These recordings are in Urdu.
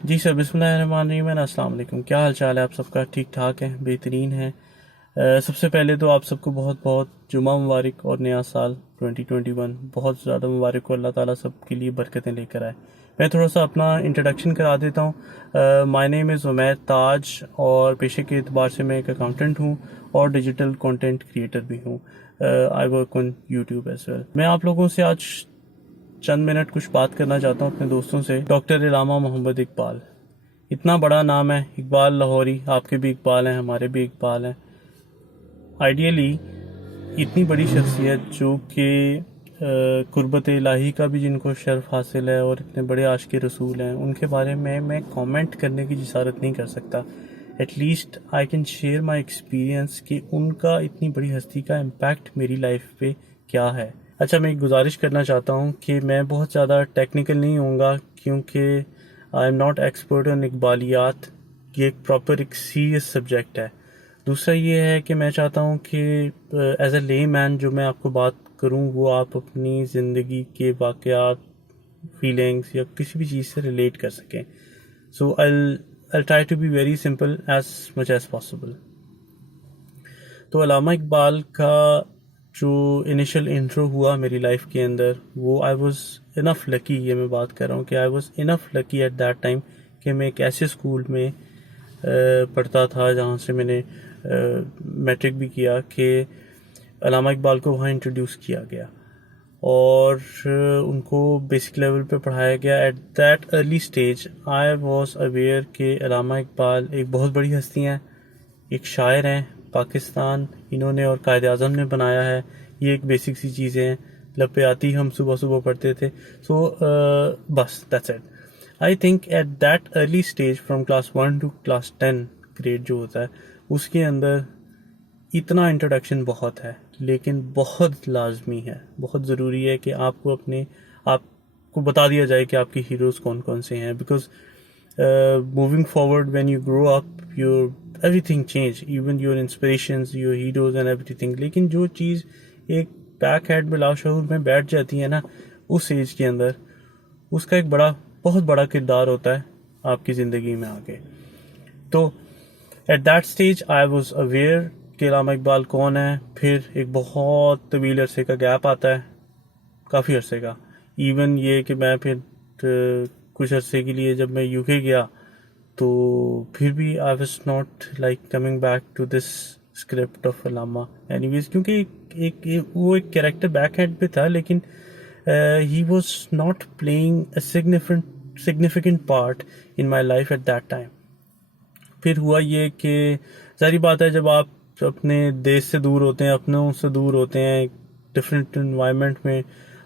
جی سر، بسم اللہ الرحمن الرحیم، السلام علیکم۔ کیا حال چال ہے آپ سب کا؟ ٹھیک ٹھاک ہے، بہترین ہے۔ سب سے پہلے تو آپ سب کو بہت بہت جمعہ مبارک اور نیا سال 2021 بہت زیادہ مبارک ہو۔ اللہ تعالیٰ سب کے لیے برکتیں لے کر آئے۔ میں تھوڑا سا اپنا انٹروڈکشن کرا دیتا ہوں۔ مائی نیم از عمیر تاج، اور پیشے کے اعتبار سے میں ایک اکاؤنٹنٹ ہوں اور ڈیجیٹل کنٹینٹ کریٹر بھی ہوں۔ I work on YouTube as well. میں آپ لوگوں سے آج چند منٹ کچھ بات کرنا چاہتا ہوں اپنے دوستوں سے۔ ڈاکٹر علامہ محمد اقبال، اتنا بڑا نام ہے، اقبال لاہوری، آپ کے بھی اقبال ہیں، ہمارے بھی اقبال ہیں۔ آئیڈیلی اتنی بڑی شخصیت جو کہ قربت الہی کا بھی جن کو شرف حاصل ہے اور اتنے بڑے عاشق رسول ہیں، ان کے بارے میں کامنٹ کرنے کی جسارت نہیں کر سکتا۔ At least I can share my experience کہ ان کا اتنی بڑی ہستی کا امپیکٹ میری لائف پہ کیا ہے۔ اچھا، میں ایک گزارش کرنا چاہتا ہوں کہ میں بہت زیادہ ٹیکنیکل نہیں ہوں گا، کیونکہ I am not expert in اقبالیات۔ یہ ایک پراپر ایک سیریس سبجیکٹ ہے۔ دوسرا یہ ہے کہ میں چاہتا ہوں کہ ایز اے لے مین جو میں آپ کو بات کروں وہ آپ اپنی زندگی کے واقعات، فیلنگس یا کسی بھی چیز سے ریلیٹ کر سکیں۔ سو I'll try to be very simple as much as possible۔ تو علامہ اقبال کا جو انیشل انٹرو ہوا میری لائف کے اندر، وہ آئی واز انف لکی، یہ میں بات کر رہا ہوں کہ I was enough lucky at that time کہ میں ایک ایسے اسکول میں پڑھتا تھا جہاں سے میں نے میٹرک بھی کیا، کہ علامہ اقبال کو وہاں انٹروڈیوس کیا گیا اور ان کو بیسک لیول پہ پڑھایا گیا۔ At that early stage I was aware کہ علامہ اقبال ایک بہت بڑی ہستی ہیں، ایک شاعر ہیں، پاکستان انہوں نے اور قائد اعظم نے بنایا ہے۔ یہ ایک بیسک سی چیزیں ہیں، لب پہ آتی ہم صبح صبح پڑھتے تھے۔ سو بس that's it. I think at that early stage from class 1 to class 10 grade جو ہوتا ہے، اس کے اندر اتنا انٹروڈکشن بہت ہے، لیکن بہت لازمی ہے، بہت ضروری ہے کہ آپ کو بتا دیا جائے کہ آپ کے ہیروز کون کون سے ہیں۔ Because moving forward when you grow up your everything change, even your inspirations, your heroes and every thing. لیکن جو چیز ایک بیک ہیڈ بلا شعور میں بیٹھ جاتی ہے نا اس ایج کے اندر، اس کا ایک بہت بڑا کردار ہوتا ہے آپ کی زندگی میں آگے۔ تو at that stage I was aware کہ علامہ اقبال کون ہے۔ پھر ایک بہت طویل عرصے کا گیپ آتا ہے، کافی عرصے کا۔ ایون یہ کہ میں پھر کچھ عرصے کے لیے جب میں یو کے گیا تو پھر بھی I was not like coming back to this script of علامہ اینی ویز، کیونکہ وہ ایک کیریکٹر بیک ہینڈ پہ تھا، لیکن he was not playing a significant part in my life at that time. پھر ہوا یہ کہ ظاہری بات ہے جب آپ اپنے دیش سے دور ہوتے ہیں، اپنوں سے دور ہوتے ہیں، ایک ڈفرینٹ انوائرمنٹ میں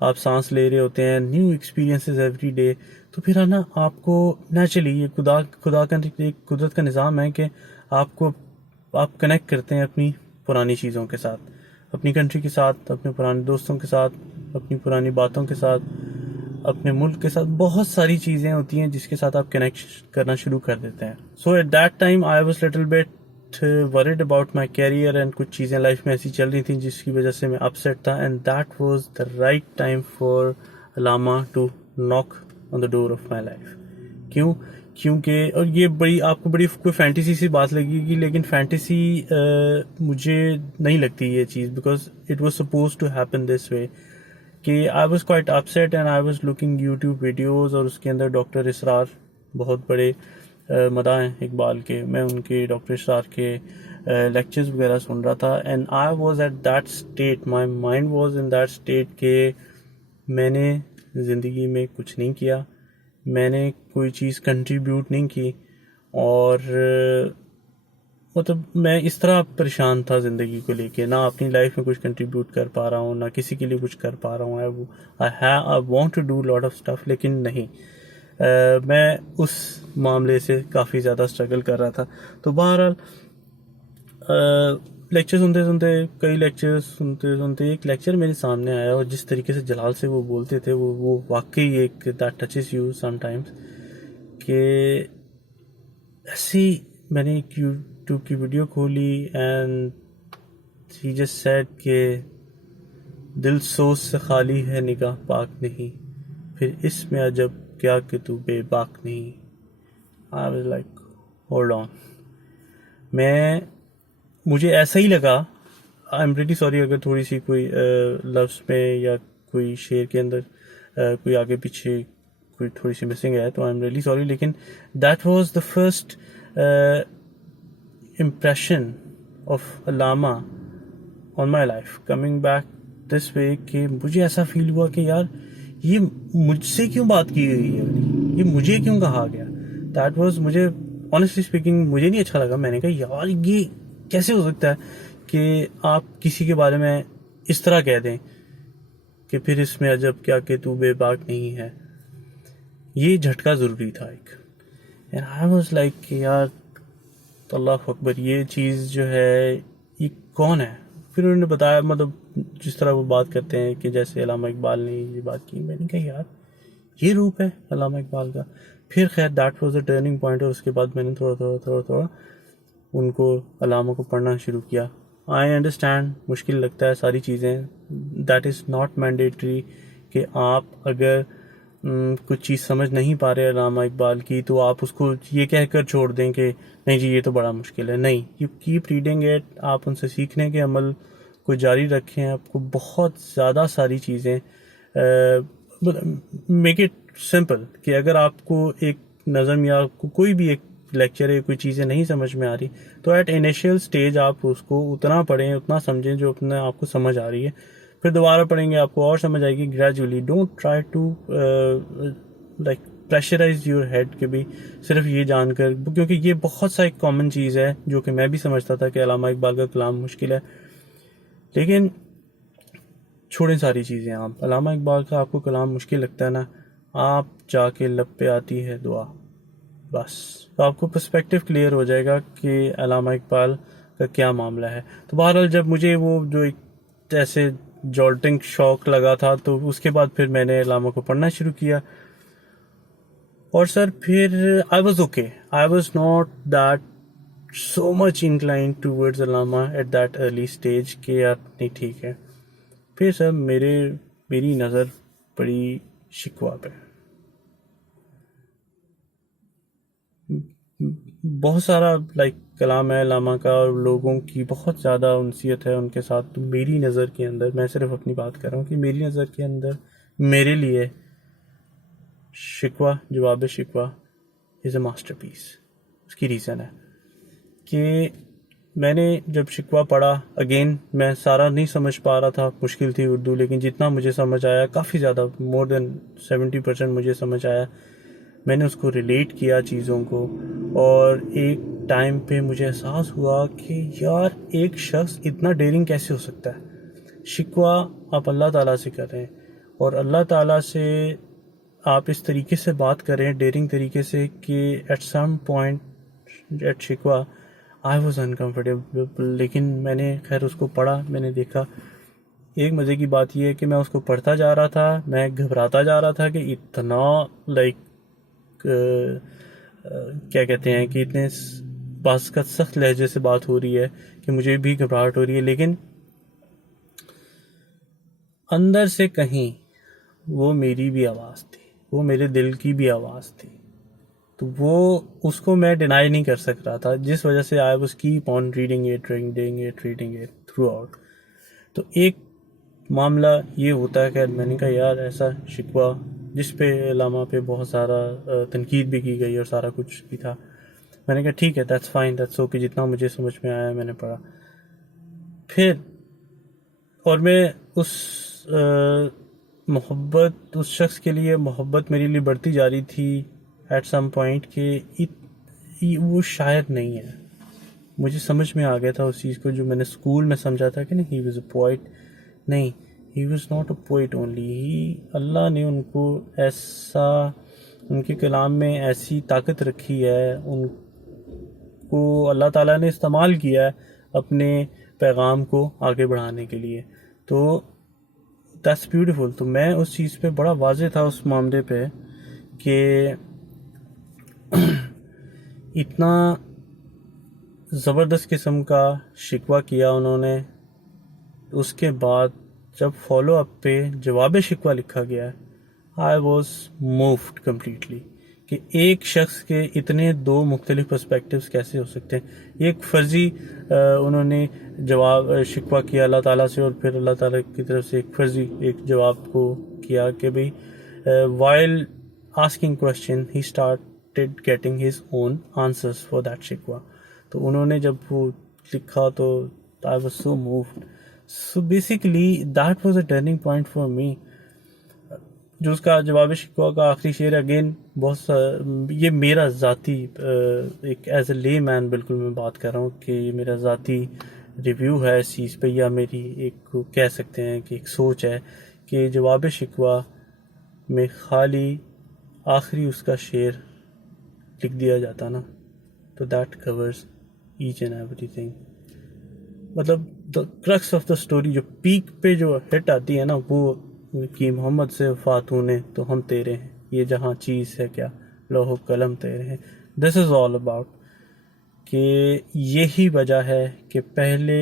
آپ سانس لے رہے ہوتے ہیں، نیو ایکسپیرینسز ایوری ڈے، تو پھر نا آپ کو نیچرلی یہ خدا کا ایک قدرت کا نظام ہے کہ آپ کنیکٹ کرتے ہیں اپنی پرانی چیزوں کے ساتھ، اپنی کنٹری کے ساتھ، اپنے پرانے دوستوں کے ساتھ، اپنی پرانی باتوں کے ساتھ، اپنے ملک کے ساتھ۔ بہت ساری چیزیں ہوتی ہیں جس کے ساتھ آپ کنیکٹ کرنا شروع کر دیتے ہیں۔ So at that time I was little bit worried about my career, and کچھ چیزیں لائف میں ایسی چل رہی تھیں جس کی وجہ سے میں اپسیٹ تھا، and that was the right time for Allama to ناک آن دا ڈور آف مائی لائف۔ کیونکہ اور یہ آپ کو بڑی کوئی فینٹیسی سی بات لگے گی، لیکن فینٹیسی مجھے نہیں لگتی یہ چیز، because it was suppose to happen this way کہ I was quite upset and I was looking YouTube videos, اور اس کے اندر ڈاکٹر اسرار بہت بڑے مداح ہیں اقبال کے، میں ان کے ڈاکٹر اسرار کے لیکچرز وغیرہ سن رہا تھا، and I was at that state, my mind was in that state کہ میں نے زندگی میں کچھ نہیں کیا، میں نے کوئی چیز کنٹریبیوٹ نہیں کی، اور مطلب میں اس طرح پریشان تھا زندگی کو لے کے، نہ اپنی لائف میں کچھ کنٹریبیوٹ کر پا رہا ہوں، نہ کسی کے لیے کچھ کر پا رہا ہوں۔ I want to do lot of stuff، لیکن نہیں، میں اس معاملے سے کافی زیادہ اسٹرگل کر رہا تھا۔ تو بہرحال لیکچر کئی لیکچر سنتے ایک لیکچر میرے سامنے آیا، اور جس طریقے سے جلال سے وہ بولتے تھے وہ واقعی ایک that touches you some times, کہ ایسی میں نے ایک یوٹیوب کی ویڈیو کھولی اینڈ ہی جسٹ سیڈ کہ دل سوز سے خالی ہے نگاہ پاک نہیں، پھر اس میں عجب کیا کہ تو بے باک نہیں۔ I was like, hold on. مجھے ایسا ہی لگا. آئی ایم ریلی سوری اگر تھوڑی سی کوئی لفظ میں یا کوئی شعر کے اندر کوئی آگے پیچھے کوئی تھوڑی سی مسنگ ہے تو آئی ایم ریلی سوری, لیکن that was the first impression of Allama on my life coming back this way, کہ مجھے ایسا فیل ہوا کہ یار یہ مجھ سے کیوں بات کی گئی ہے, یہ مجھے کیوں کہا گیا. دیٹ واز, مجھے آنیسٹلی اسپیکنگ مجھے نہیں اچھا لگا. میں نے کہا یار یہ کیسے ہو سکتا ہے کہ آپ کسی کے بارے میں اس طرح کہہ دیں کہ پھر اس میں عجب کیا کہ تو بے باک نہیں ہے. یہ جھٹکا ضروری تھا ایک. اینڈ آئی واز لائک کہ یار اللہ اکبر, یہ چیز جو ہے یہ کون ہے. پھر انہوں نے بتایا, مطلب جس طرح وہ بات کرتے ہیں کہ جیسے علامہ اقبال نے یہ بات کی. میں نے کہا یار یہ روپ ہے علامہ اقبال کا. پھر خیر that was a turning point, اور اس کے بعد میں نے تھوڑا ان کو علامہ کو پڑھنا شروع کیا. آئی انڈرسٹینڈ مشکل لگتا ہے ساری چیزیں. دیٹ از ناٹ مینڈیٹری کہ آپ اگر کچھ چیز سمجھ نہیں پا رہے علامہ اقبال کی تو آپ اس کو یہ کہہ کر چھوڑ دیں کہ نہیں جی یہ تو بڑا مشکل ہے. نہیں, یو کیپ ریڈنگ اٹ. آپ ان سے سیکھنے کے عمل کو جاری رکھیں. آپ کو بہت زیادہ ساری چیزیں, میک اٹ سمپل, کہ اگر آپ کو ایک نظم یا کوئی بھی ایک لیکچر ہے, کوئی چیزیں نہیں سمجھ میں آ رہی تو ایٹ انیشیل اسٹیج آپ اس کو اتنا پڑھیں, اتنا سمجھیں جو اپنے آپ کو سمجھ آ رہی ہے. پھر دوبارہ پڑھیں گے آپ کو اور سمجھ آئے گی gradually. Don't try to like pressurize your head کہ بھی صرف یہ جان کر, کیونکہ یہ بہت سا ایک کامن چیز ہے جو کہ میں بھی سمجھتا تھا کہ علامہ اقبال کا کلام مشکل ہے. لیکن چھوڑیں ساری چیزیں. آپ علامہ اقبال کا آپ کو کلام مشکل لگتا ہے نا, آپ جا کے لب پہ آتی ہے دعا, بس تو آپ کو پرسپیکٹیو کلیئر ہو جائے گا کہ علامہ اقبال کا کیا معاملہ ہے. تو بہرحال جب مجھے وہ جو ایک ایسے جولٹنگ شوق لگا تھا تو اس کے بعد پھر میں نے علامہ کو پڑھنا شروع کیا. اور سر پھر I was okay, I was not that so much inclined towards Allama at that early stage کہ یار نہیں ٹھیک ہے. پھر سر میری نظر پڑی شکوہ پہ. بہت سارا لائک کلام ہے علامہ کا, اور لوگوں کی بہت زیادہ انسیت ہے ان کے ساتھ. تو میری نظر کے اندر, میں صرف اپنی بات کر رہا ہوں کہ میری نظر کے اندر میرے لیے شکوہ, جواب شکوہ از اے ماسٹر پیس. اس کی ریزن ہے کہ میں نے جب شکوہ پڑھا, اگین میں سارا نہیں سمجھ پا رہا تھا, مشکل تھی اردو, لیکن جتنا مجھے سمجھ آیا کافی زیادہ, مور دین 70% مجھے سمجھ آیا. میں نے اس کو ریلیٹ کیا چیزوں کو, اور ایک ٹائم پہ مجھے احساس ہوا کہ یار ایک شخص اتنا ڈیرنگ کیسے ہو سکتا ہے. شکوہ آپ اللہ تعالیٰ سے کر رہے ہیں, اور اللہ تعالیٰ سے آپ اس طریقے سے بات کریں, ڈیرنگ طریقے سے, کہ ایٹ سم پوائنٹ ایٹ شکوہ آئی واز انکمفرٹیبل. لیکن میں نے خیر اس کو پڑھا, میں نے دیکھا. ایک مزے کی بات یہ ہے کہ میں اس کو پڑھتا جا رہا تھا, میں گھبراتا جا رہا تھا کہ اتنا لائک کیا کہتے ہیں کہ اتنے بعض کا سخت لہجے سے بات ہو رہی ہے کہ مجھے بھی گھبراہٹ ہو رہی ہے. لیکن اندر سے کہیں وہ میری بھی آواز تھی, وہ میرے دل کی بھی آواز تھی. تو وہ اس کو میں ڈینائی نہیں کر سک رہا تھا, جس وجہ سے I was keep on reading it through out. تو ایک معاملہ یہ ہوتا ہے کہ میں نے کہا یار ایسا شکوہ جس پہ علامہ پہ بہت سارا تنقید بھی کی گئی اور سارا کچھ بھی تھا. میں نے کہا ٹھیک ہے, دیٹس فائن, دیٹس اوکے, جتنا مجھے سمجھ میں آیا میں نے پڑھا. پھر اور میں اس محبت, اس شخص کے لیے محبت میرے لیے بڑھتی جا رہی تھی ایٹ سم پوائنٹ کہ وہ شاعر نہیں ہے. مجھے سمجھ میں آ گیا تھا اس چیز کو جو میں نے اسکول میں سمجھا تھا کہ نہیں ہی واز اے پوئٹ. نہیں, he was not a poet only. Allah نے ان کو ایسا, ان کے کلام میں ایسی طاقت رکھی ہے, ان کو اللہ تعالیٰ نے استعمال کیا ہے اپنے پیغام کو آگے بڑھانے کے لیے. تو دیٹس بیوٹیفل. تو میں اس چیز پہ بڑا واضح تھا اس معاملے پہ کہ اتنا زبردست قسم کا شکوہ کیا انہوں نے. اس کے بعد جب فالو اپ پہ جواب شکوہ لکھا گیا, آئی واز مووڈ کمپلیٹلی کہ ایک شخص کے اتنے دو مختلف پرسپیکٹیوز کیسے ہو سکتے ہیں. ایک فرضی انہوں نے جواب شکوہ کیا اللہ تعالیٰ سے، اور پھر اللہ تعالیٰ کی طرف سے ایک فرضی ایک جواب کو کیا کہ بھئی while asking question he started getting his own answers for that شکوہ. تو انہوں نے جب وہ لکھا تو I was so moved. So basically that was a turning point for me. جو اس کا جواب شکوہ کا آخری شعر اگین بہت یہ میرا ذاتی ایک ایز اے لے مین بالکل میں بات کر رہا ہوں کہ یہ میرا ذاتی ریویو ہے اس چیز پہ، یا میری ایک کہہ سکتے ہیں کہ ایک سوچ ہے کہ جواب شکوہ میں خالی آخری اس کا شعر لکھ دیا جاتا نا تو that covers each and every تھنگ. مطلب the crux of the story, جو پیک پہ جو ہٹ آتی ہے نا وہ کہ محمد سے فاتون تو ہم تیرے ہیں، یہ جہاں چیز ہے کیا لوح و قلم تیرے ہیں. دس از آل اباؤٹ کہ یہی وجہ ہے کہ پہلے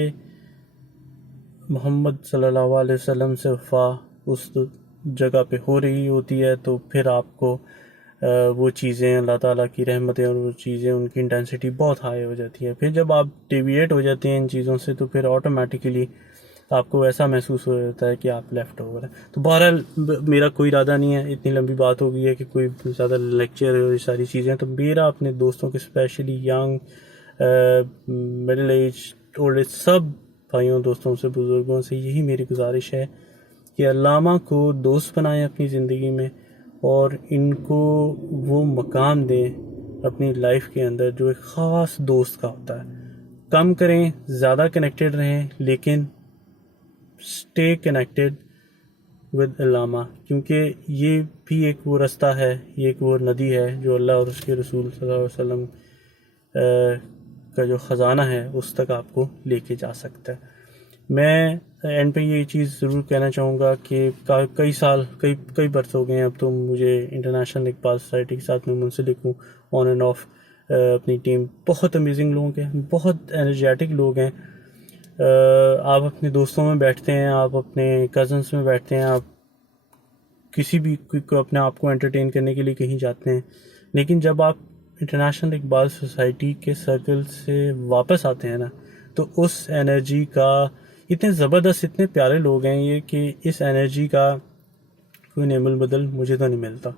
محمد صلی اللہ علیہ وسلم سے وفا اس جگہ پہ ہو رہی ہوتی ہے تو پھر آپ کو وہ چیزیں اللہ تعالیٰ کی رحمتیں اور وہ چیزیں ان کی انٹینسٹی بہت ہائی ہو جاتی ہے. پھر جب آپ ڈیویٹ ہو جاتے ہیں ان چیزوں سے تو پھر آٹومیٹیکلی آپ کو ایسا محسوس ہو جاتا ہے کہ آپ لیفٹ اوور ہیں. تو بہرحال میرا کوئی ارادہ نہیں ہے، اتنی لمبی بات ہو گئی ہے کہ کوئی زیادہ لیکچر اور یہ ساری چیزیں. تو میرا اپنے دوستوں کے especially young middle age old age سب بھائیوں دوستوں سے بزرگوں سے یہی میری گزارش ہے کہ علامہ کو دوست بنائیں اپنی زندگی میں اور ان کو وہ مقام دیں اپنی لائف کے اندر جو ایک خاص دوست کا ہوتا ہے. کم کریں، زیادہ کنیکٹڈ رہیں، لیکن اسٹے کنیکٹڈ ود علامہ، کیونکہ یہ بھی ایک وہ رستہ ہے، یہ ایک وہ ندی ہے جو اللہ اور اس کے رسول صلی اللہ علیہ وسلم کا جو خزانہ ہے اس تک آپ کو لے کے جا سکتا ہے. میں اینڈ پہ یہ چیز ضرور کہنا چاہوں گا کہ کئی برس ہو گئے ہیں اب تو مجھے انٹرنیشنل اقبال سوسائٹی کے ساتھ میں منسلک ہوں آن اینڈ آف. اپنی ٹیم بہت امیزنگ لوگ ہیں، بہت انرجیٹک لوگ ہیں. آپ اپنے دوستوں میں بیٹھتے ہیں، آپ اپنے کزنس میں بیٹھتے ہیں، آپ کسی بھی کو اپنے آپ کو انٹرٹین کرنے کے لیے کہیں جاتے ہیں، لیکن جب آپ انٹرنیشنل اقبال سوسائٹی کے سرکل سے واپس آتے ہیں نا تو اس انرجی کا اتنے زبردست اتنے پیارے لوگ ہیں یہ کہ اس انرجی کا کوئی نعم البدل مجھے تو نہیں ملتا.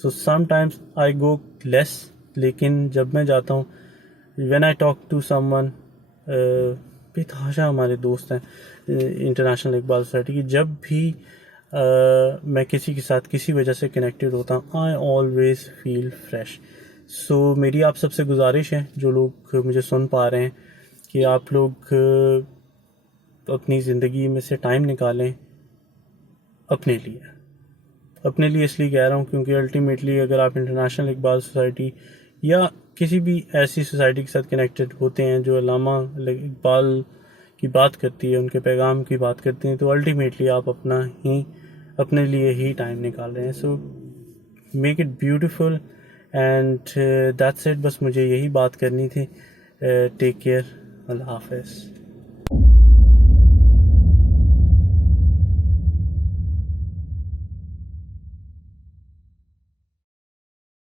سو سم ٹائمز آئی گو لیس، لیکن جب میں جاتا ہوں when I talk to someone, بے تحاشا ہمارے دوست ہیں انٹرنیشنل اقبال سوسائٹی کی، جب بھی میں کسی کے ساتھ کسی وجہ سے کنیکٹڈ ہوتا ہوں آئی آلویز فیل فریش. سو میری آپ سب سے گزارش ہے جو لوگ مجھے سن پا رہے ہیں کہ آپ لوگ اپنی زندگی میں سے ٹائم نکالیں اپنے لیے اس لیے کہہ رہا ہوں کیونکہ الٹیمیٹلی اگر آپ انٹرنیشنل اقبال سوسائٹی یا کسی بھی ایسی سوسائٹی کے ساتھ کنیکٹڈ ہوتے ہیں جو علامہ اقبال کی بات کرتی ہے، ان کے پیغام کی بات کرتے ہیں، تو الٹیمیٹلی آپ اپنے لیے ہی ٹائم نکال رہے ہیں. So make it beautiful and that's it. بس مجھے یہی بات کرنی تھی. Take care. اللہ حافظ.